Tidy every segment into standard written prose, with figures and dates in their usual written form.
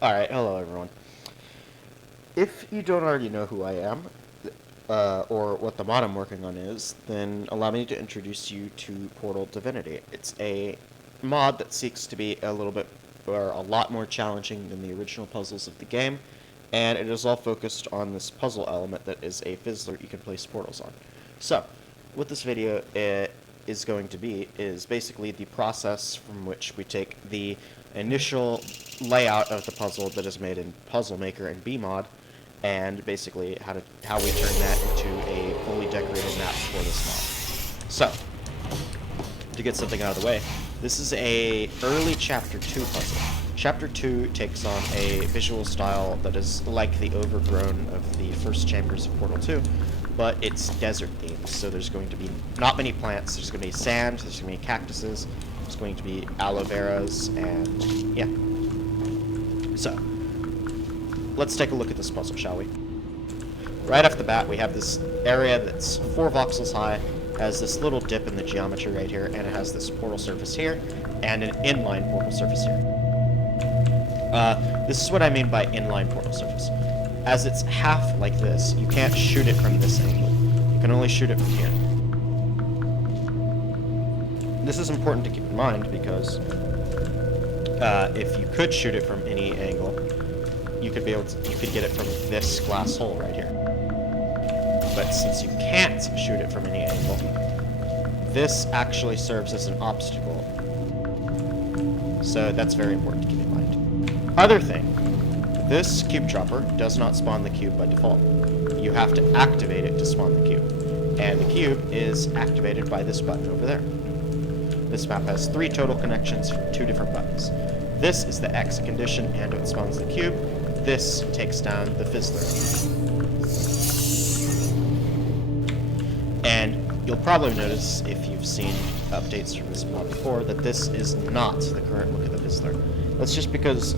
Alright, hello everyone. If you don't already know who I am, or what the mod I'm working on is, then allow me to introduce you to Portal Divinity. It's a mod that seeks to be a lot more challenging than the original puzzles of the game, and it is all focused on this puzzle element that is a fizzler you can place portals on. So, what this video is going to be is basically the process from which we take the initial layout of the puzzle that is made in Puzzle Maker and BMod, and basically how we turn that into a fully decorated map for this mod. So, to get something out of the way, this is a early Chapter 2 puzzle. Chapter 2 takes on a visual style that is like the Overgrown of the first chambers of Portal 2, but it's desert themed, so there's going to be not many plants. There's going to be sand, there's going to be cactuses, there's going to be aloe veras, and yeah. So, let's take a look at this puzzle, shall we? Right off the bat, we have this area that's 4 voxels high, has this little dip in the geometry right here, and it has this portal surface here, and an inline portal surface here. This is what I mean by inline portal surface. As it's half like this, you can't shoot it from this angle. You can only shoot it from here. This is important to keep in mind because if you could shoot it from any angle, you could get it from this glass hole right here. But since you can't shoot it from any angle, this actually serves as an obstacle. So that's very important to keep in mind. Other thing, this cube dropper does not spawn the cube by default. You have to activate it to spawn the cube. And the cube is activated by this button over there. This map has 3 total connections from 2 different buttons. This is the X condition and it spawns the cube. This takes down the fizzler. And you'll probably notice, if you've seen updates from this mod before, that this is not the current look of the fizzler. That's just because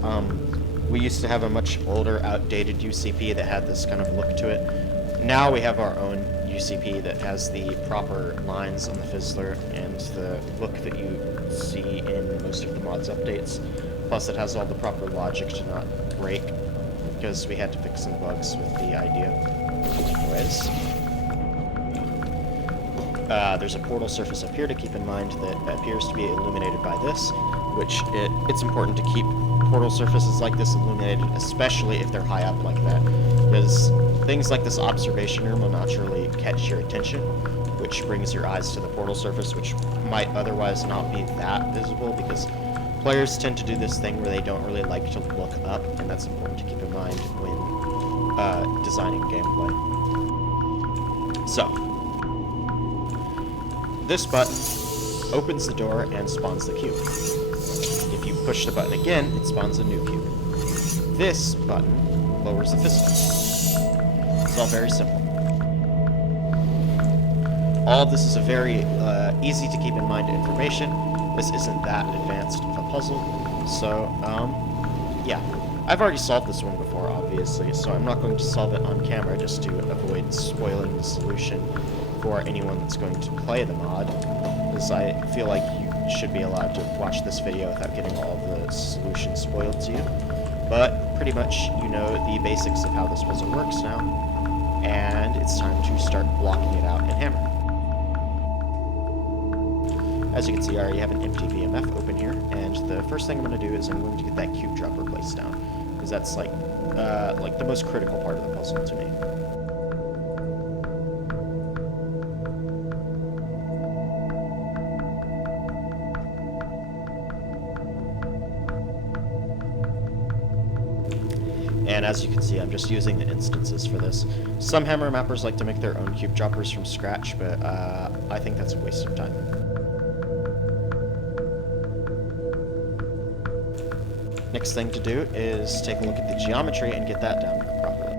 we used to have a much older, outdated UCP that had this kind of look to it. Now we have our own UCP that has the proper lines on the fizzler and the look that you see in most of the mod's updates. Plus it has all the proper logic to not break, because we had to fix some bugs with the idea. Anyways, there's a portal surface up here to keep in mind that appears to be illuminated by this, which it's important to keep portal surfaces like this illuminated, especially if they're high up like that, because things like this observation room will naturally catch your attention, which brings your eyes to the portal surface, which might otherwise not be that visible, because players tend to do this thing where they don't really like to look up, and that's important to keep in mind when designing gameplay. So, this button opens the door and spawns the cube. If you push the button again, it spawns a new cube. This button lowers the fizzler. It's all very simple. All of this is a very easy to keep in mind information. This isn't that advanced of a puzzle, so yeah. I've already solved this one before, obviously, so I'm not going to solve it on camera just to avoid spoiling the solution for anyone that's going to play the mod, because I feel like you should be allowed to watch this video without getting all of the solutions spoiled to you. But pretty much you know the basics of how this puzzle works now, and it's time to start blocking it out in Hammer. As you can see, I already have an empty VMF open here, and the first thing I'm going to do is I'm going to get that cube dropper placed down, because that's like the most critical part of the puzzle to me. And as you can see, I'm just using the instances for this. Some Hammer mappers like to make their own cube droppers from scratch, but I think that's a waste of time. Next thing to do is take a look at the geometry and get that down properly.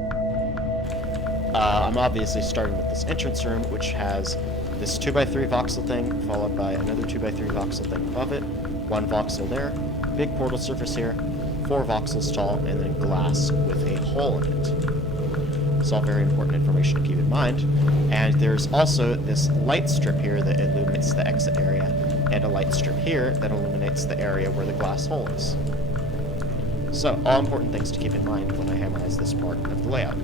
I'm obviously starting with this entrance room, which has this 2x3 voxel thing, followed by another 2x3 voxel thing above it, 1 voxel there, big portal surface here, 4 voxels tall, and then glass with a hole in it. It's all very important information to keep in mind. And there's also this light strip here that illuminates the exit area, and a light strip here that illuminates the area where the glass hole is. So, all important things to keep in mind when I hammerize this part of the layout.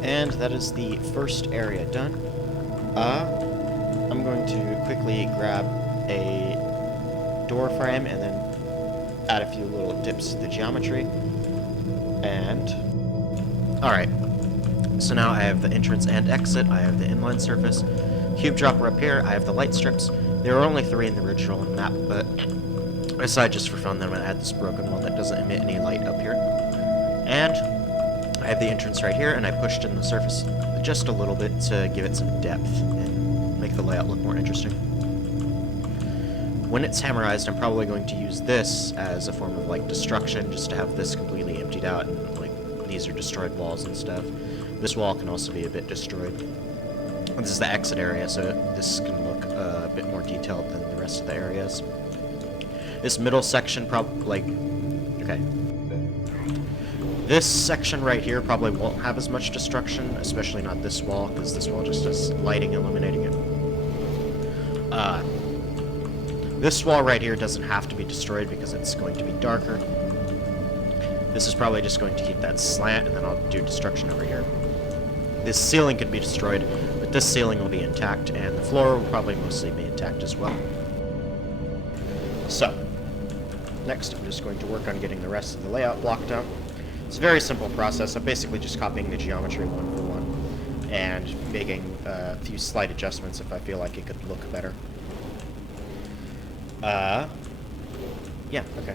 And that is the first area done. I'm going to quickly grab a door frame and then add a few little dips to the geometry. And... alright. So now I have the entrance and exit, I have the inline surface, cube dropper up here, I have the light strips. There are only 3 in the original map, but I decided just for fun that I'm going to add this broken one that doesn't emit any light up here. And I have the entrance right here, and I pushed in the surface just a little bit to give it some depth and make the layout look more interesting. When it's hammerized, I'm probably going to use this as a form of, like, destruction, just to have this completely emptied out, and, like, these are destroyed walls and stuff. This wall can also be a bit destroyed. This is the exit area, so this can look a bit more detailed than the rest of the areas. This middle section probably, okay. This section right here probably won't have as much destruction, especially not this wall, because this wall just has lighting illuminating it. This wall right here doesn't have to be destroyed because it's going to be darker. This is probably just going to keep that slant, and then I'll do destruction over here. This ceiling could be destroyed, but this ceiling will be intact, and the floor will probably mostly be intact as well. So, next I'm just going to work on getting the rest of the layout blocked out. It's a very simple process. I'm basically just copying the geometry one for one, and making a few slight adjustments if I feel like it could look better. Yeah, okay.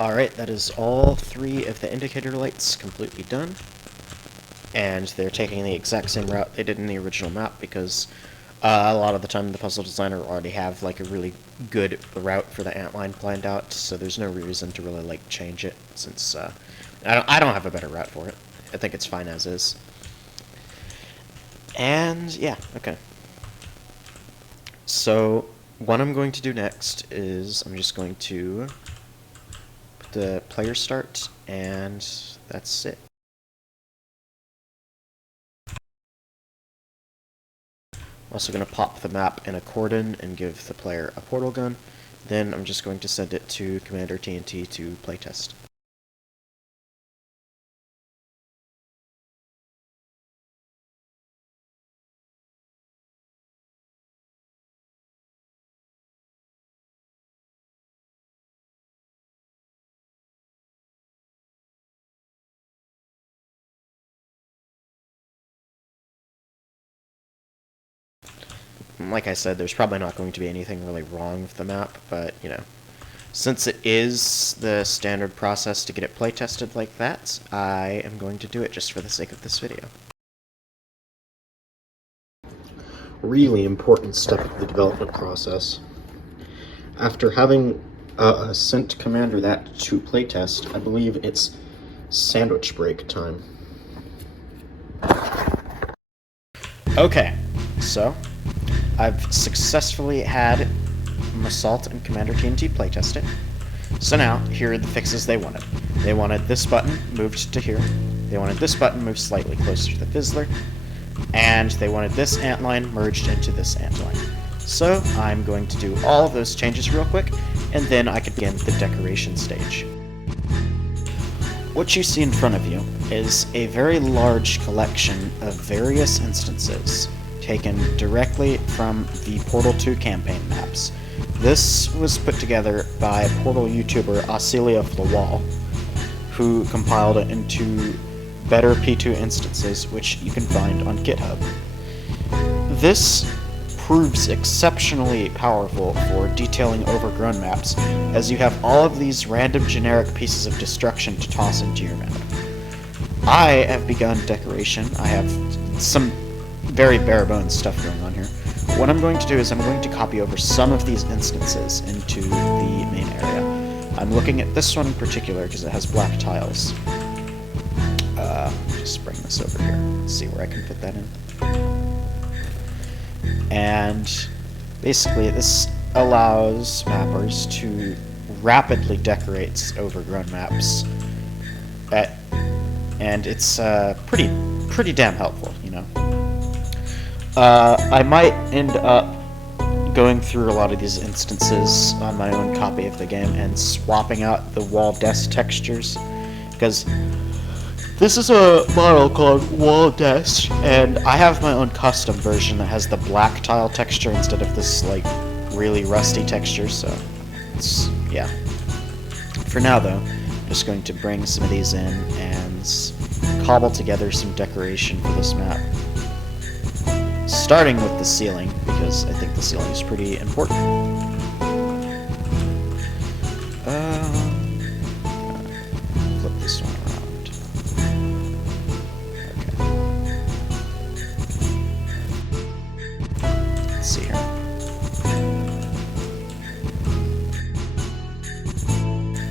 Alright, that is all 3 of the indicator lights completely done. And they're taking the exact same route they did in the original map, because a lot of the time the puzzle designer already have like a really good route for the antline planned out, so there's no reason to really like change it, since I don't have a better route for it. I think it's fine as is. And yeah, okay. So what I'm going to do next is I'm just going to put the player start, and that's it. I'm also going to pop the map in a cordon and give the player a portal gun. Then I'm just going to send it to Commander TNT to playtest. Like I said, there's probably not going to be anything really wrong with the map, but, you know, since it is the standard process to get it playtested like that, I am going to do it just for the sake of this video. Really important step of the development process. After having sent Commander that to playtest, I believe it's sandwich break time. Okay, so I've successfully had Masalt and Commander TNT playtest it. So now, here are the fixes they wanted. They wanted this button moved to here, they wanted this button moved slightly closer to the Fizzler, and they wanted this antline merged into this antline. So I'm going to do all of those changes real quick, and then I can begin the decoration stage. What you see in front of you is a very large collection of various instances taken directly from the Portal 2 campaign maps. This was put together by Portal YouTuber Aucelia Flawal, who compiled it into better P2 instances, which you can find on GitHub. This proves exceptionally powerful for detailing Overgrown maps, as you have all of these random generic pieces of destruction to toss into your map. I have begun decoration. I have some very bare bones stuff going on here. What I'm going to do is I'm going to copy over some of these instances into the main area. I'm looking at this one in particular because it has black tiles. Just bring this over here. Let's see where I can fit that in. And basically this allows mappers to rapidly decorate Overgrown maps, and it's pretty damn helpful, you know. I might end up going through a lot of these instances on my own copy of the game and swapping out the wall desk textures, because this is a model called Wall Desk, and I have my own custom version that has the black tile texture instead of this, like, really rusty texture, so it's, yeah. For now, though, I'm just going to bring some of these in and cobble together some decoration for this map. Starting with the ceiling, because I think the ceiling is pretty important. Flip this one around. Okay. Let's see here. I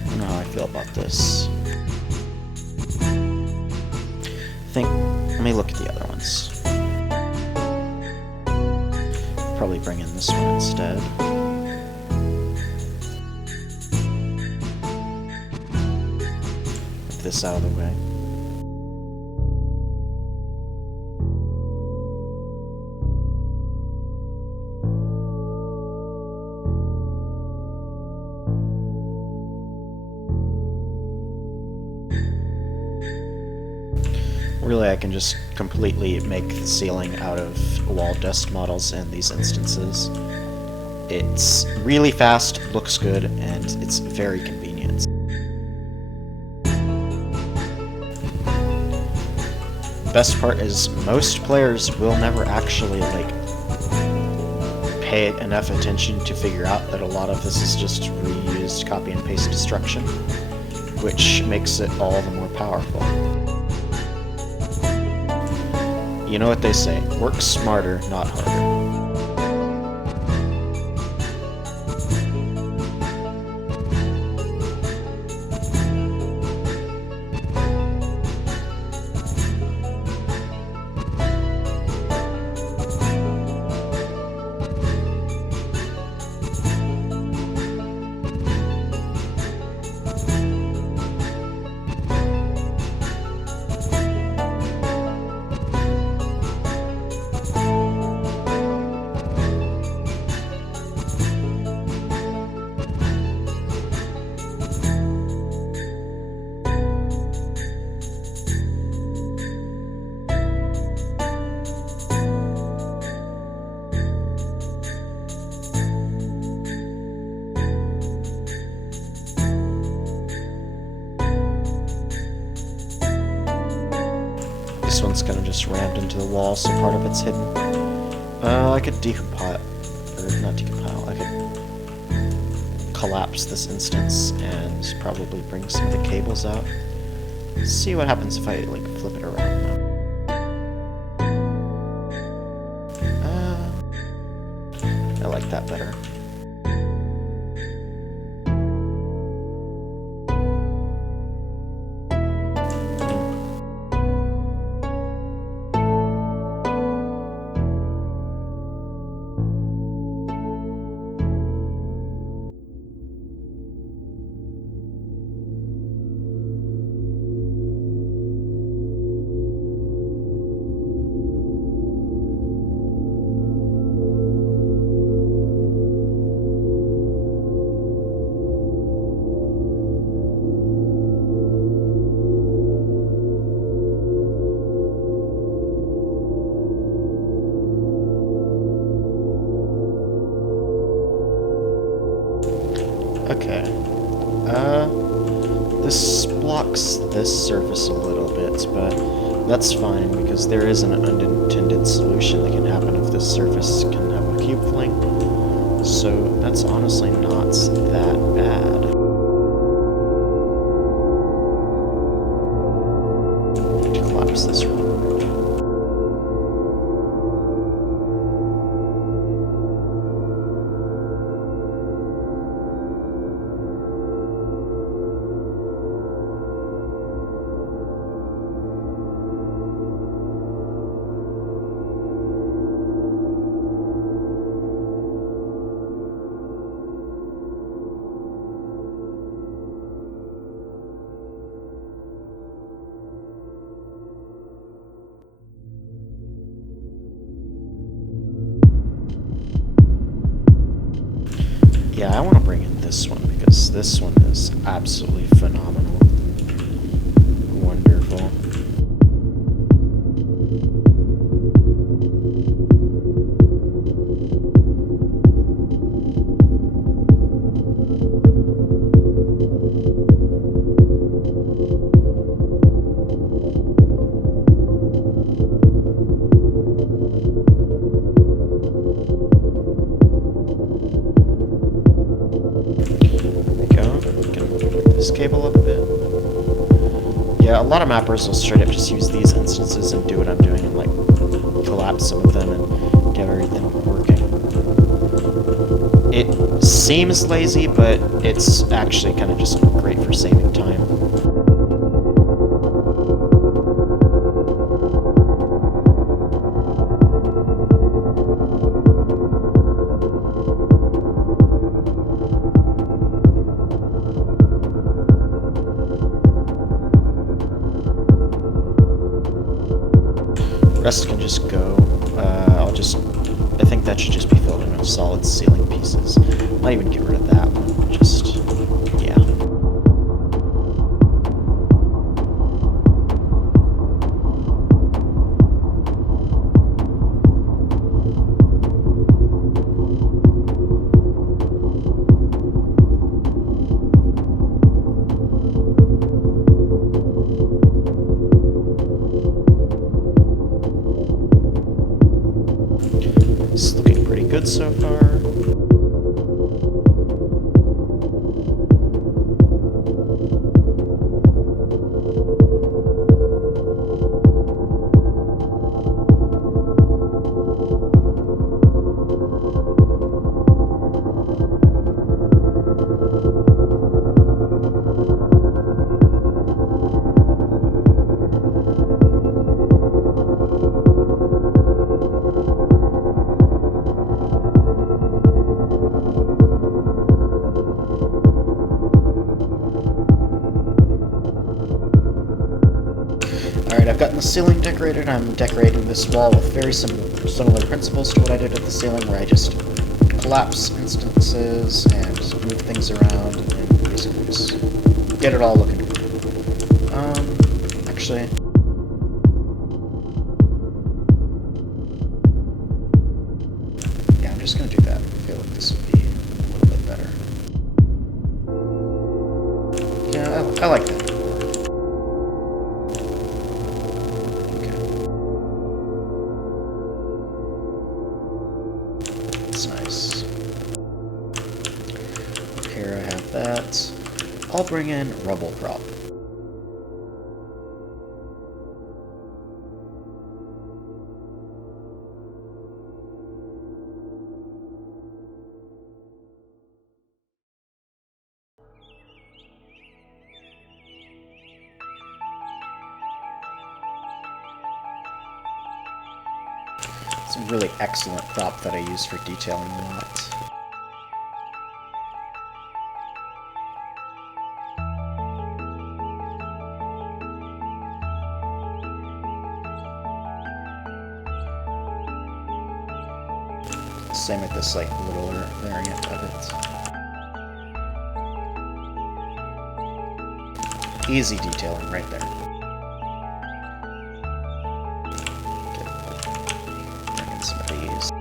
don't know how I feel about this. Let me look at the other ones. Probably bring in this one instead. Move this out of the way. Really, I can just completely make the ceiling out of wall dust models in these instances. It's really fast, looks good, and it's very convenient. The best part is most players will never actually, like, pay enough attention to figure out that a lot of this is just reused copy and paste destruction. which makes it all the more powerful. You know what they say, work smarter, not harder. This one's kind of just rammed into the wall, so part of it's hidden. I could decompile, or not decompile, I could collapse this instance and probably bring some of the cables out. See what happens if I, like, flip it around now. I like that better. Okay. This blocks this surface a little bit, but that's fine because there is an unintended solution that can happen if this surface can have a cube fling. So that's honestly not that bad. I need to collapse this real quick. Yeah, I want to bring in this one because this one is absolutely phenomenal. Wonderful. Cable up a bit. Yeah, a lot of mappers will straight up just use these instances and do what I'm doing and like collapse some of them and get everything working. It seems lazy, but it's actually kind of just great for saving time. Rest can just go. I think that should just be filled in with solid ceiling pieces. Might even get rid of that one. Just, yeah. It's looking pretty good so far. the ceiling decorated, I'm decorating this wall with very similar principles to what I did at the ceiling, where I just collapse instances and move things around and basically just get it all looking good. Actually, yeah, I'm just gonna do that. I feel like this would be a little bit better. Yeah, I like that. Okay. That's nice. Here I have that. I'll bring in rubble prop. It's a really excellent prop that I use for detailing a lot. Same with this like littler variant of it. Easy detailing right there. Bring in some of these.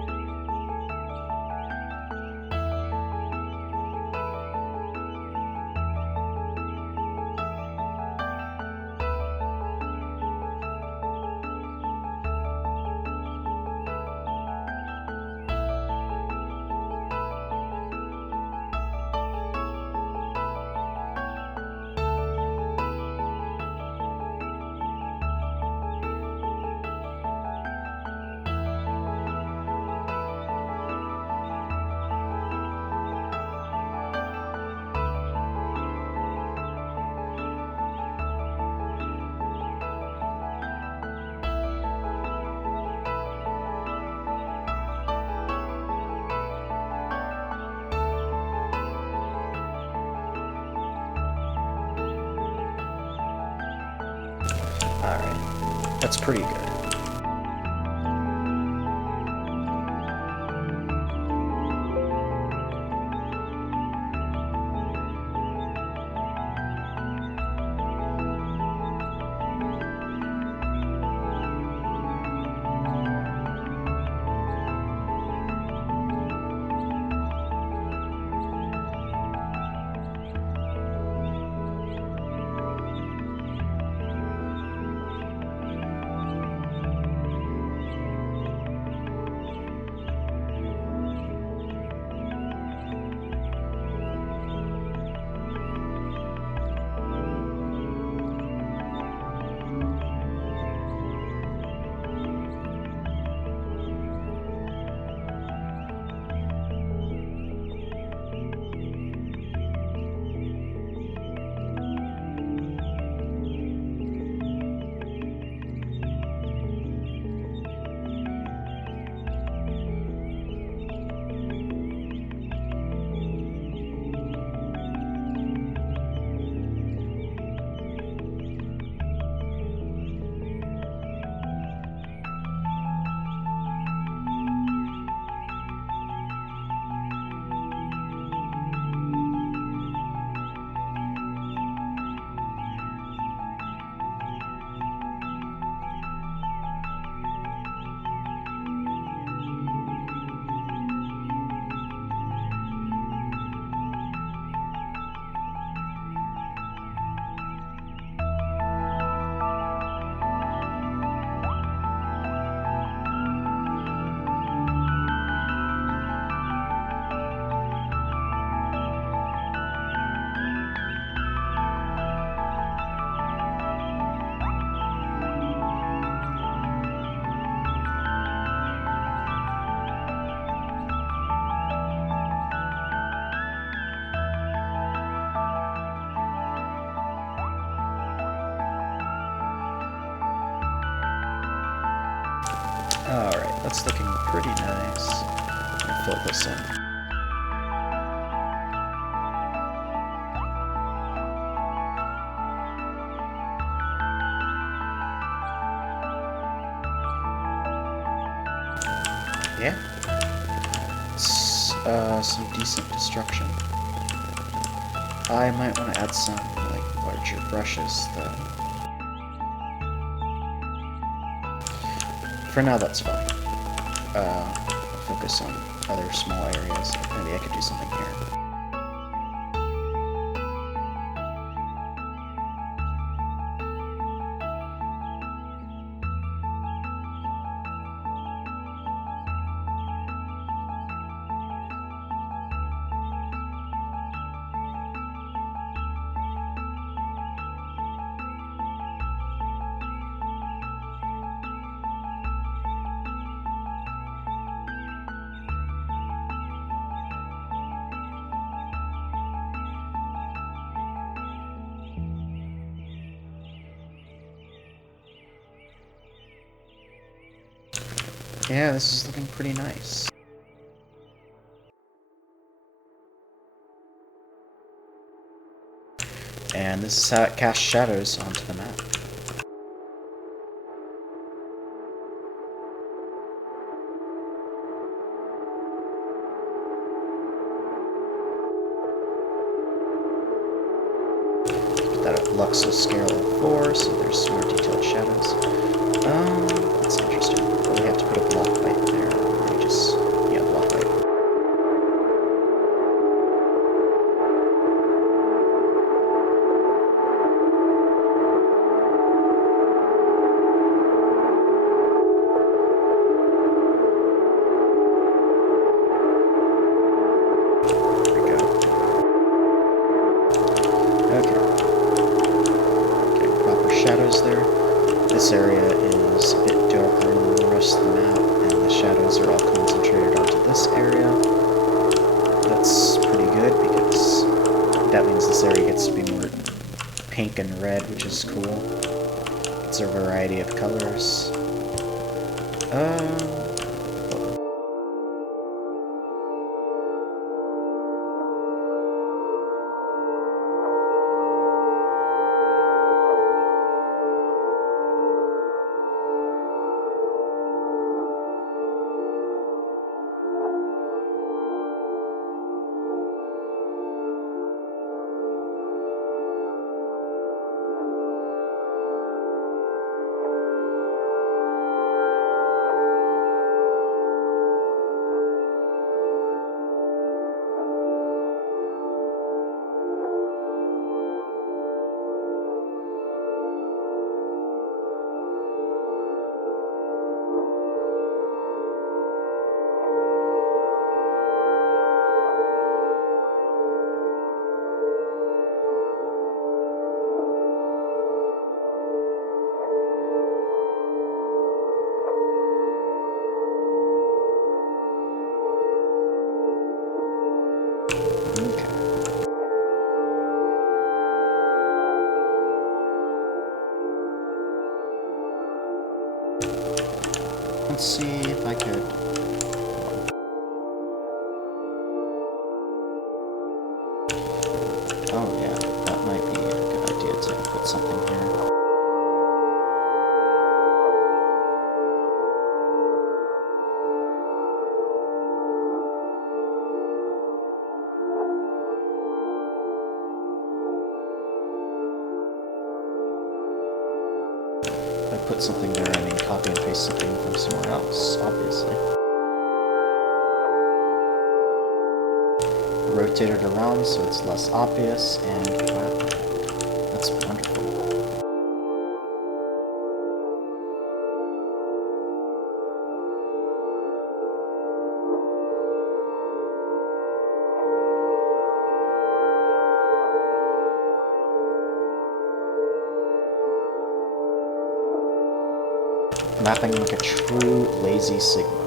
Alright, that's pretty good. Alright, that's looking pretty nice. I'm gonna fill this in. Yeah. It's some decent destruction. I might want to add some like larger brushes though. For now, that's fine. Focus on other small areas. Maybe I could do something here. Yeah, this is looking pretty nice. And this is how it casts shadows onto the map. Put that at Luxel scale of 4, so there's more detailed shadows. That's interesting. Well, we have to put a block light there. Or just, yeah, block light. This area is a bit darker than the rest of the map, and the shadows are all concentrated onto this area. That's pretty good, because that means this area gets to be more pink and red, which is cool. It's a variety of colors. Let's see if I could... Oh yeah, that might be a good idea to put something here. If I put something there, I mean copy and paste something from somewhere else, obviously. Rotate it around so it's less obvious, and wow, that's wonderful. Mapping like a true lazy Sigma.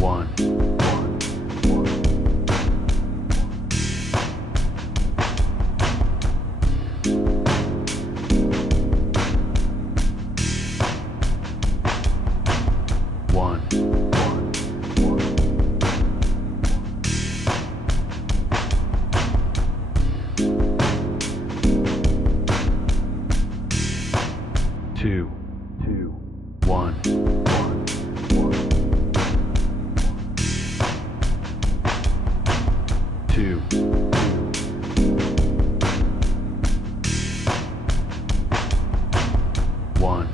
one. One. Two. One. Two. One.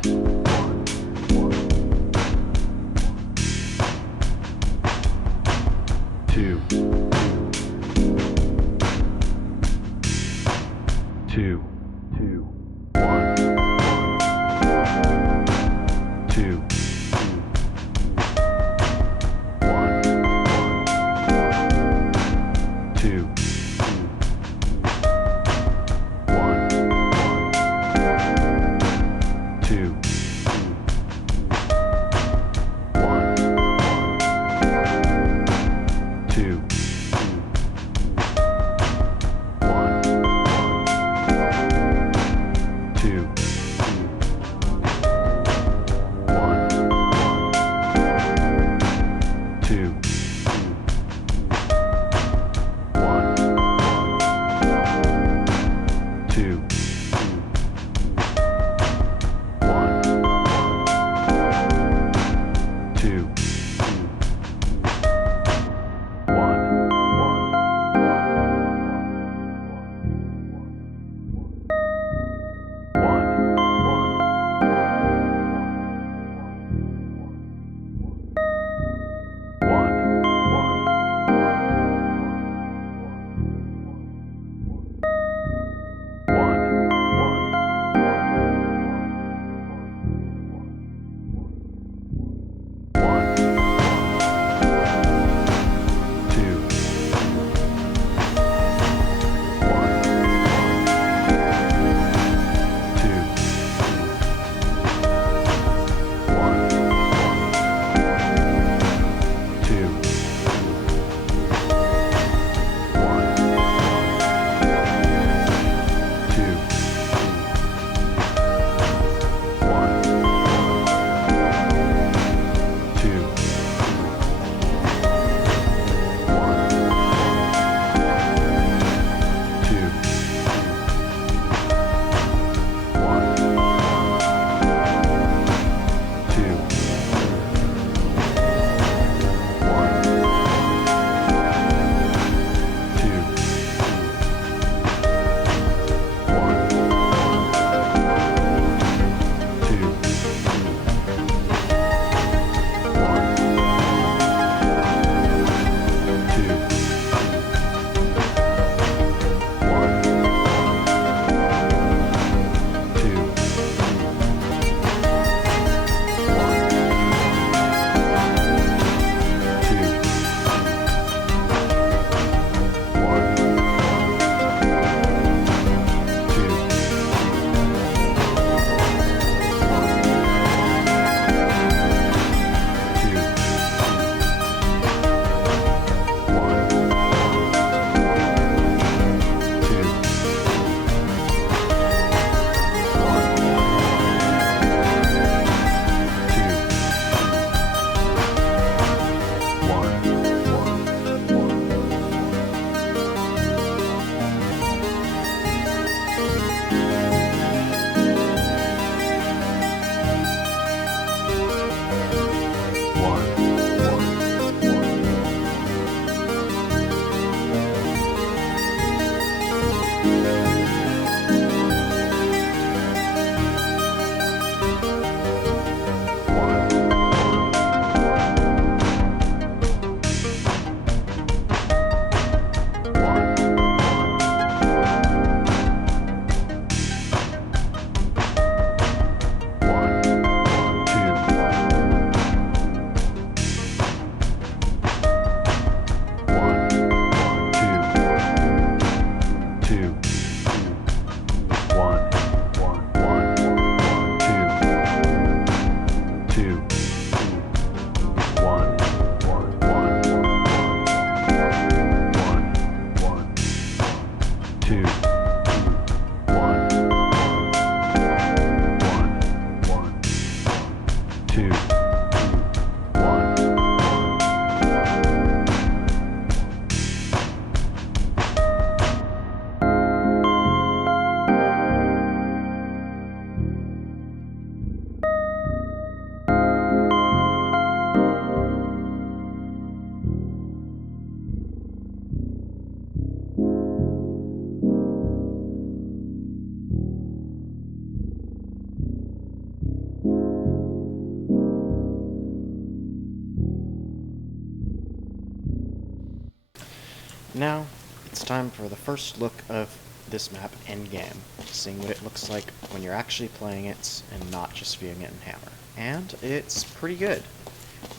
Now, it's time for the first look of this map in-game, seeing what it looks like when you're actually playing it and not just viewing it in Hammer. And it's pretty good.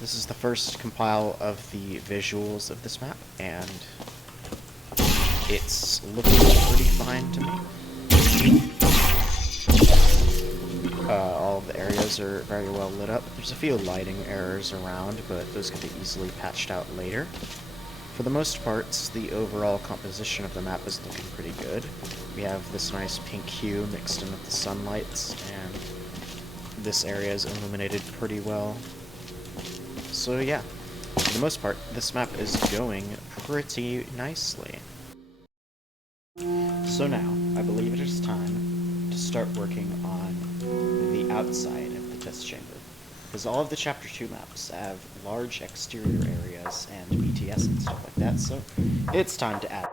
This is the first compile of the visuals of this map, and it's looking pretty fine to me. All of the areas are very well lit up. There's a few lighting errors around, but those can be easily patched out later. For the most part, the overall composition of the map is looking pretty good. We have this nice pink hue mixed in with the sunlights, and this area is illuminated pretty well. So yeah, for the most part, this map is going pretty nicely. So now, I believe it is time to start working on the outside of the test chamber. Because all of the Chapter 2 maps have large exterior areas and BTS and stuff like that, so it's time to add.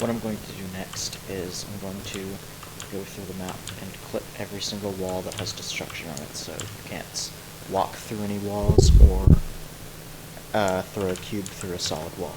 What I'm going to do next is I'm going to go through the map and clip every single wall that has destruction on it, so you can't walk through any walls or throw a cube through a solid wall.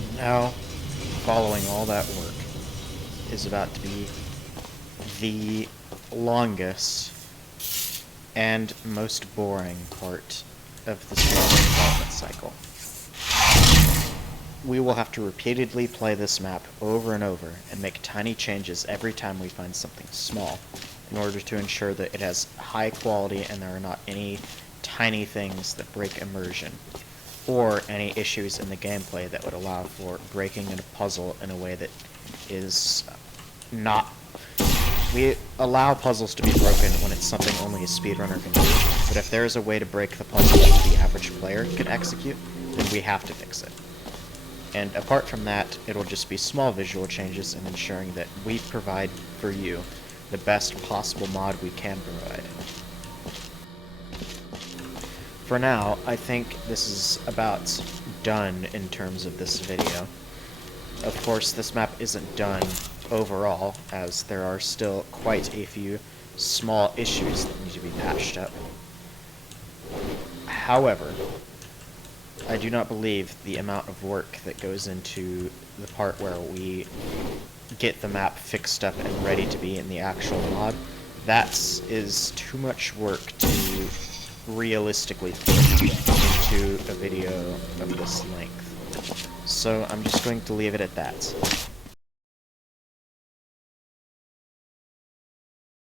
And now, following all that work, is about to be the longest and most boring part of this development cycle. We will have to repeatedly play this map over and over and make tiny changes every time we find something small in order to ensure that it has high quality and there are not any tiny things that break immersion or any issues in the gameplay that would allow for breaking a puzzle in a way that is not... We allow puzzles to be broken when it's something only a speedrunner can do, but if there is a way to break the puzzle that the average player can execute, then we have to fix it. And apart from that, it'll just be small visual changes in ensuring that we provide for you the best possible mod we can provide. For now, I think this is about done in terms of this video. Of course, this map isn't done overall, as there are still quite a few small issues that need to be patched up. However, I do not believe the amount of work that goes into the part where we get the map fixed up and ready to be in the actual mod. That is too much work to realistically fit into a video of this length. So I'm just going to leave it at that.